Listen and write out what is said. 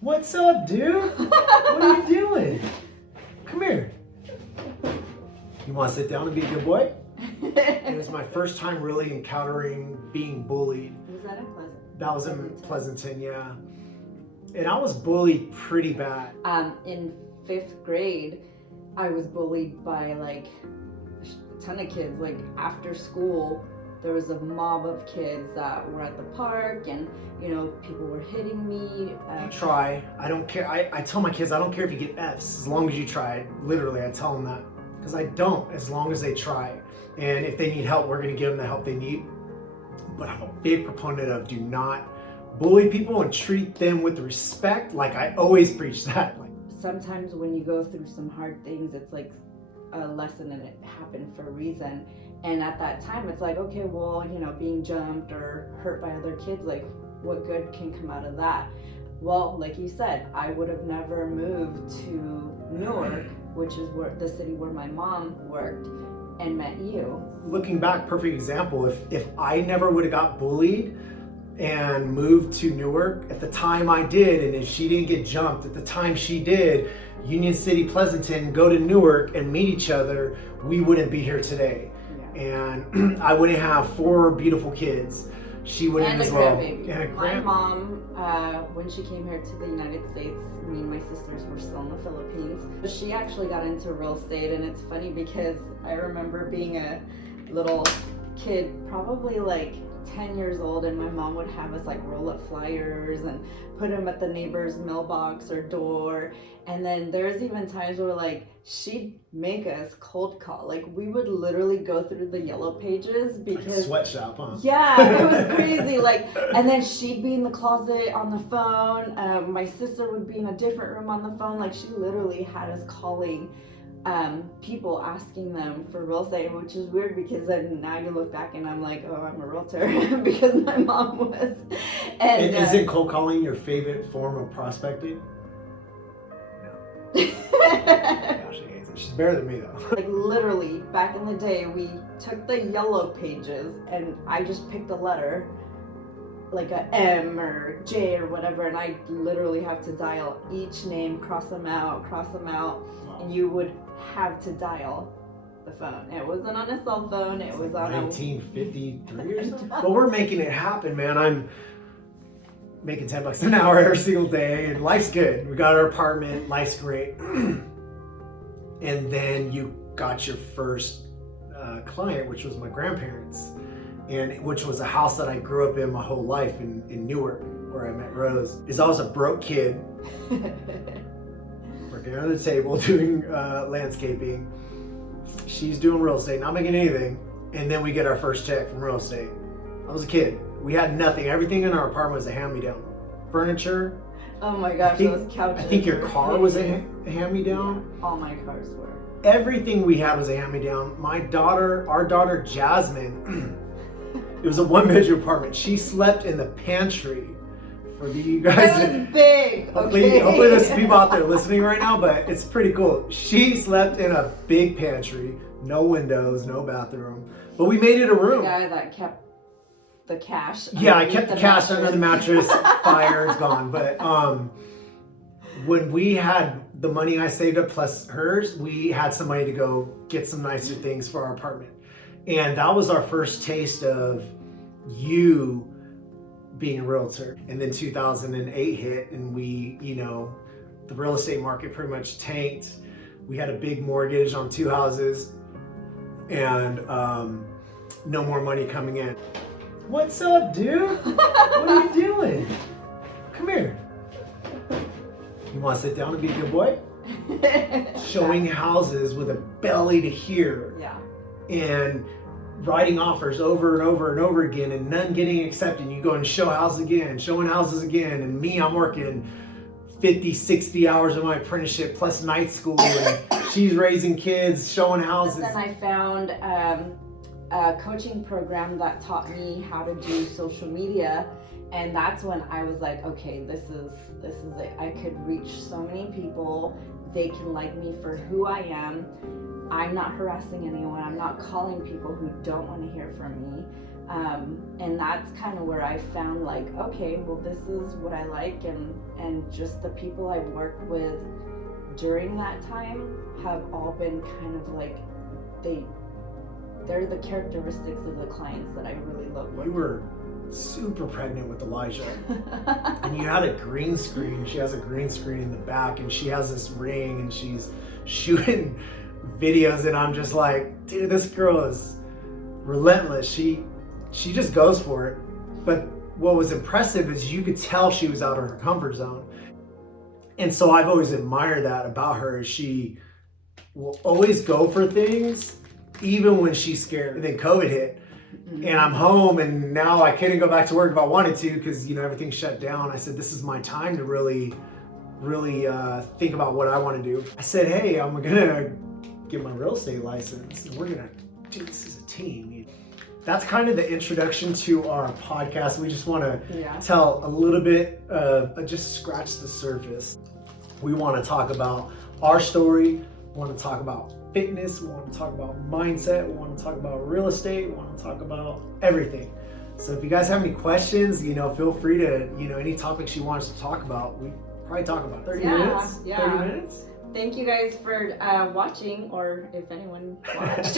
What's up, dude? What are you doing? Come here. You want to sit down and be a good boy? It was my first time really encountering being bullied. Was that in Pleasant? That was in Pleasanton, yeah. And I was bullied pretty bad. In 5th grade, I was bullied by like a ton of kids. Like after school, there was a mob of kids that were at the park, and people were hitting me. Try. I don't care. I tell my kids I don't care if you get F's as long as you try. Literally, I tell them that because I don't as long as they try. And if they need help, we're going to give them the help they need. But I'm a big proponent of do not bully people and treat them with respect. Like I always preach that. Sometimes when you go through some hard things, it's like a lesson and it happened for a reason. And at that time, it's like, okay, well, being jumped or hurt by other kids, like what good can come out of that? Well, like you said, I would have never moved to Newark, which is the city where my mom worked, and met you. Looking back, perfect example. If I never would have got bullied and moved to Newark at the time I did, and if she didn't get jumped at the time she did, Union City, Pleasanton, go to Newark and meet each other, we wouldn't be here today. Yeah. And I wouldn't have 4 beautiful kids. She wouldn't and as a well. Grandbaby. And a My mom, when she came here to the United States, me and my sisters were still in the Philippines. She actually got into real estate, and it's funny because I remember being a little kid, probably like 10 years old, and my mom would have us like roll up flyers and put them at the neighbor's mailbox or door. And then there's even times where like she'd make us cold call. Like we would literally go through the yellow pages because like a sweatshop, huh? Yeah, it was crazy. Like, and then she'd be in the closet on the phone. My sister would be in a different room on the phone. Like she literally had us calling people, asking them for real estate, which is weird because then now you look back and I'm like, oh, I'm a realtor because my mom was. And isn't cold calling your favorite form of prospecting? No. No, she hates it. She's better than me though. Like literally back in the day, we took the yellow pages and I just picked a letter, like a M or J or whatever, and I literally have to dial each name, cross them out, wow. And you would have to dial the phone. It wasn't on a cell phone, it was on 1953 or something. But we're making it happen, man. I'm making $10 an hour every single day, and life's good. We got our apartment, life's great. And then you got your first client, which was my grandparents, and which was a house that I grew up in my whole life in Newark, where I met Rose. I was a broke kid, working under the table, doing landscaping. She's doing real estate, not making anything. And then we get our first check from real estate. I was a kid. We had nothing. Everything in our apartment was a hand-me-down. Furniture. Oh my gosh, those couches. I think your car was a hand-me-down. Yeah, all my cars were. Everything we had was a hand-me-down. Our daughter Jasmine, it was a 1-bedroom apartment. She slept in the pantry. For you guys, that was big. Hopefully there's people out there listening right now, but it's pretty cool. She slept in a big pantry, no windows, no bathroom, but we made it a room. The guy that kept the cash. Yeah, I kept the cash under the mattress. Fire, it's gone. But when we had the money I saved up plus hers, we had some money to go get some nicer things for our apartment, and that was our first taste of you being a realtor. And then 2008 hit, and we, the real estate market pretty much tanked. We had a big mortgage on 2 houses, and no more money coming in. What's up, dude? What are you doing? Come here. You want to sit down and be a good boy? Showing houses with a belly to here. Yeah. And writing offers over and over and over again, and none getting accepted. You go and show houses again, showing houses again, and me, I'm working 50, 60 hours of my apprenticeship plus night school, and she's raising kids, showing houses. But then I found a coaching program that taught me how to do social media, and that's when I was like, okay, this is it. I could reach so many people. They can like me for who I am. I'm not harassing anyone. I'm not calling people who don't want to hear from me. And that's kind of where I found like, okay, well, this is what I like, and just the people I've worked with during that time have all been kind of like, they're the characteristics of the clients that I really love working. You were super pregnant with Elijah, and you had a green screen. She has a green screen in the back, and she has this ring, and she's shooting videos, and I'm just like, dude, this girl is relentless. She just goes for it. But what was impressive is you could tell she was out of her comfort zone. And so I've always admired that about her, is she will always go for things even when she's scared. And then COVID hit, and I'm home, and now I couldn't go back to work if I wanted to, because everything shut down. I said, this is my time to really think about what I want to do. I said, hey, I'm gonna get my real estate license, and we're gonna do this as a team. That's kind of the introduction to our podcast. We just want to tell a little bit of, just scratch the surface. We want to talk about our story. We want to talk about fitness. We want to talk about mindset. We want to talk about real estate. We want to talk about everything. So if you guys have any questions, feel free to, any topics you want us to talk about. We probably talk about 30 minutes. Yeah. 30 minutes. Thank you guys for watching, or if anyone watched.